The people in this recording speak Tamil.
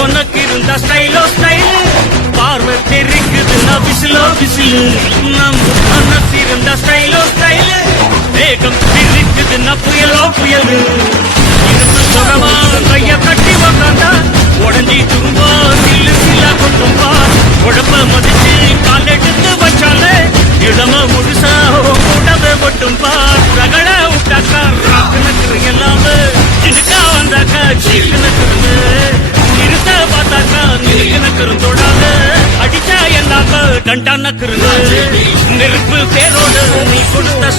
உனக்கு இருந்த ஸ்டைலோ ஸ்டைலு பார்வை தெரிக்குதுன்னா விசிலோ விசிலு நம்ம மனசு இருந்த ஸ்டைலோ ஸ்டைலு வேகம் தெரிக்குதுன்னா புயலோ புயலு இருந்து தொடவா கைய கட்டி வந்தாண்டா உடஞ்சி துரும்பா சில்லு சில்லா கொண்டும்பா உடம்ப மதிச்சு கால் எடுத்து வச்சாலே இளம முழுசா கூடவே மட்டும்பா ரகட விட்டாக்கா ராக்கு நக்குறு எல்லாமே சினுக்கா வந்தாக்கா சீக்கு நக்குறது இருத்த பார்த்தாக்கா நீங்க நக்கரும் தொடாத அடிச்சா என்னாக்க டண்டா நக்கருங்க நெருப்பு பேரோடு நீ கொடுத்த